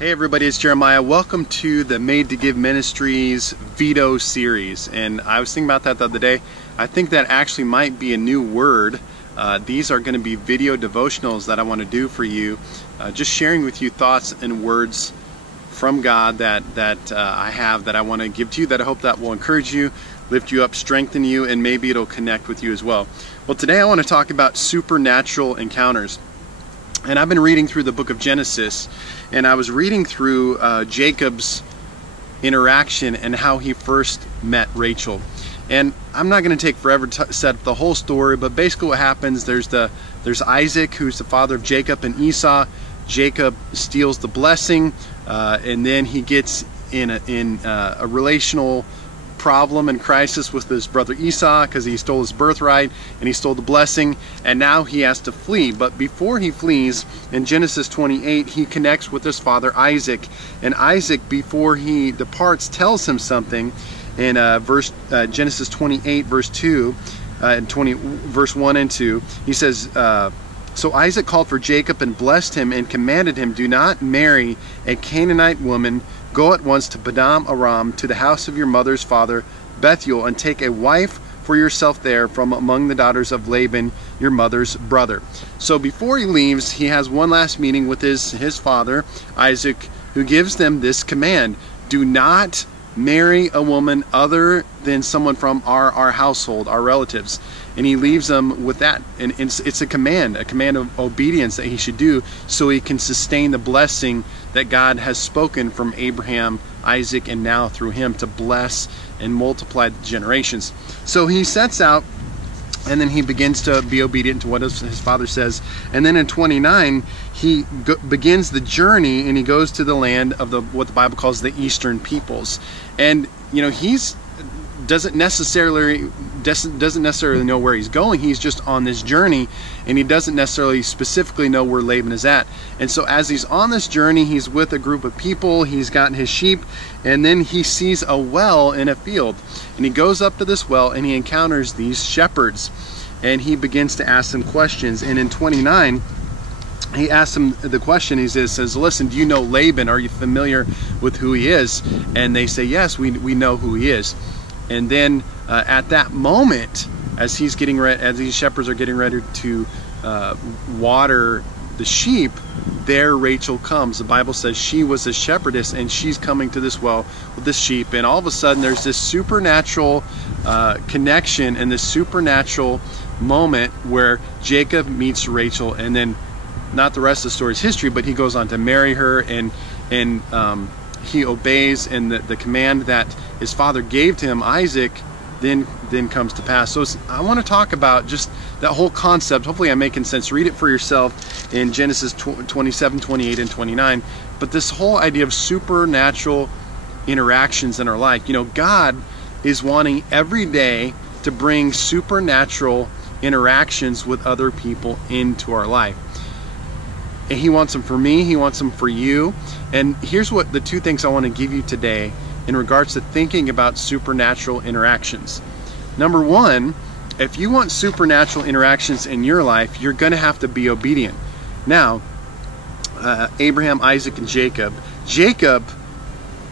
Hey everybody, it's Jeremiah. Welcome to the Made to Give Ministries Veto series. And I was thinking about that the other day. I think that actually might be a new word. These are going to be video devotionals that I want to do for you. Just sharing with you thoughts and words from God that I have that I want to give to you, that I hope that will encourage you, lift you up, strengthen you, and maybe it'll connect with you as well. Well, today I want to talk about supernatural encounters. And I've been reading through the book of Genesis, and I was reading through Jacob's interaction and how he first met Rachel. And I'm not going to take forever to set up the whole story, but basically what happens, there's Isaac, who's the father of Jacob and Esau. Jacob steals the blessing, and then he gets in a relational problem and crisis with his brother Esau because he stole his birthright and he stole the blessing, and now he has to flee. But before he flees, in Genesis 28, he connects with his father Isaac, and Isaac, before he departs, tells him something in Genesis 28 verse 2 and verse 1 and 2. He says, so Isaac called for Jacob and blessed him and commanded him, do not marry a Canaanite woman. Go at once to Padam Aram, to the house of your mother's father Bethuel, and take a wife for yourself there from among the daughters of Laban, your mother's brother. So before he leaves, he has one last meeting with his father Isaac, who gives them this command: do not marry a woman other than someone from our household, our relatives. And he leaves them with that, and it's a command of obedience that he should do, so he can sustain the blessing that God has spoken from Abraham, Isaac, and now through him to bless and multiply the generations. So he sets out, and then he begins to be obedient to what his father says. And then in 29, he begins the journey, and he goes to the land of what the Bible calls the Eastern peoples. And you know, he's doesn't necessarily know where he's going. He's just on this journey, and he doesn't necessarily specifically know where Laban is at. And so as he's on this journey, he's with a group of people, he's got his sheep, and then he sees a well in a field, and he goes up to this well and he encounters these shepherds, and he begins to ask them questions. And in 29, he asks them the question. He says, listen, do you know Laban? Are you familiar with who he is? And they say, yes, we know who he is. And then at that moment, as these shepherds are getting ready to water the sheep, there Rachel comes. The Bible says she was a shepherdess, and she's coming to this well with the sheep. And all of a sudden, there's this supernatural connection and this supernatural moment where Jacob meets Rachel, and then not the rest of the story is history, but he goes on to marry her, and he obeys, and the command that his father gave to him, Isaac, then comes to pass. So I want to talk about just that whole concept. Hopefully I'm making sense. Read it for yourself in Genesis 27, 28, and 29. But this whole idea of supernatural interactions in our life. You know, God is wanting every day to bring supernatural interactions with other people into our life. And he wants them for me, he wants them for you. And here's what the two things I want to give you today in regards to thinking about supernatural interactions. Number one, if you want supernatural interactions in your life, you're going to have to be obedient. Now, Abraham, Isaac, and Jacob. Jacob,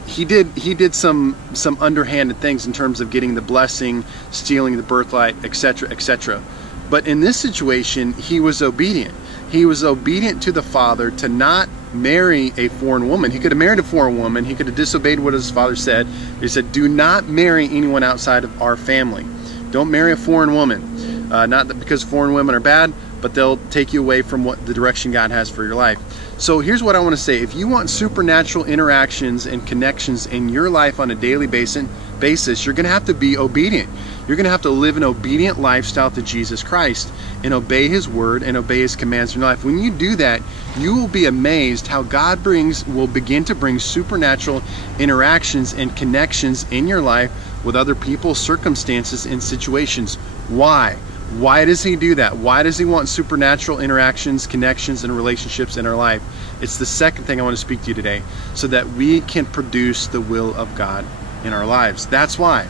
he did some underhanded things in terms of getting the blessing, stealing the birthright, etc., etc. But in this situation, he was obedient. He was obedient to the father to not marry a foreign woman. He could have married a foreign woman. He could have disobeyed what his father said. He said, do not marry anyone outside of our family. Don't marry a foreign woman. Not because foreign women are bad, but they'll take you away from the direction God has for your life. So here's what I want to say. If you want supernatural interactions and connections in your life on a daily basis, you're going to have to be obedient. You're going to have to live an obedient lifestyle to Jesus Christ and obey his word and obey his commands in your life. When you do that, you will be amazed how God will begin to bring supernatural interactions and connections in your life with other people, circumstances, and situations. Why? Why does he do that? Why does he want supernatural interactions, connections, and relationships in our life? It's the second thing I want to speak to you today, so that we can produce the will of God in our lives. That's why.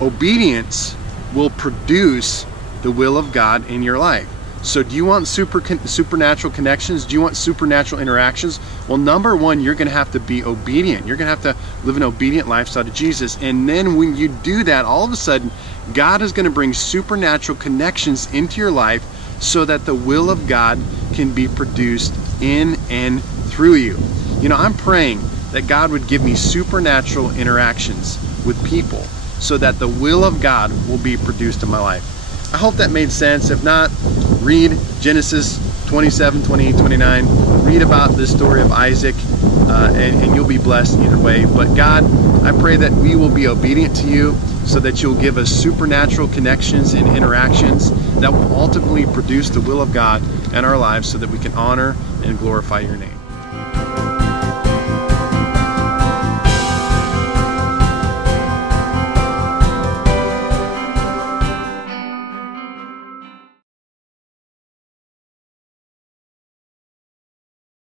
Obedience will produce the will of God in your life. So do you want supernatural connections? Do you want supernatural interactions? Well, number one, you're going to have to be obedient. You're going to have to live an obedient lifestyle to Jesus. And then when you do that, all of a sudden, God is going to bring supernatural connections into your life so that the will of God can be produced in and through you. You know, I'm praying that God would give me supernatural interactions with people so that the will of God will be produced in my life. I hope that made sense. If not, read Genesis 27, 28, 29. Read about the story of Isaac, and you'll be blessed either way. But God, I pray that we will be obedient to you so that you'll give us supernatural connections and interactions that will ultimately produce the will of God in our lives so that we can honor and glorify your name.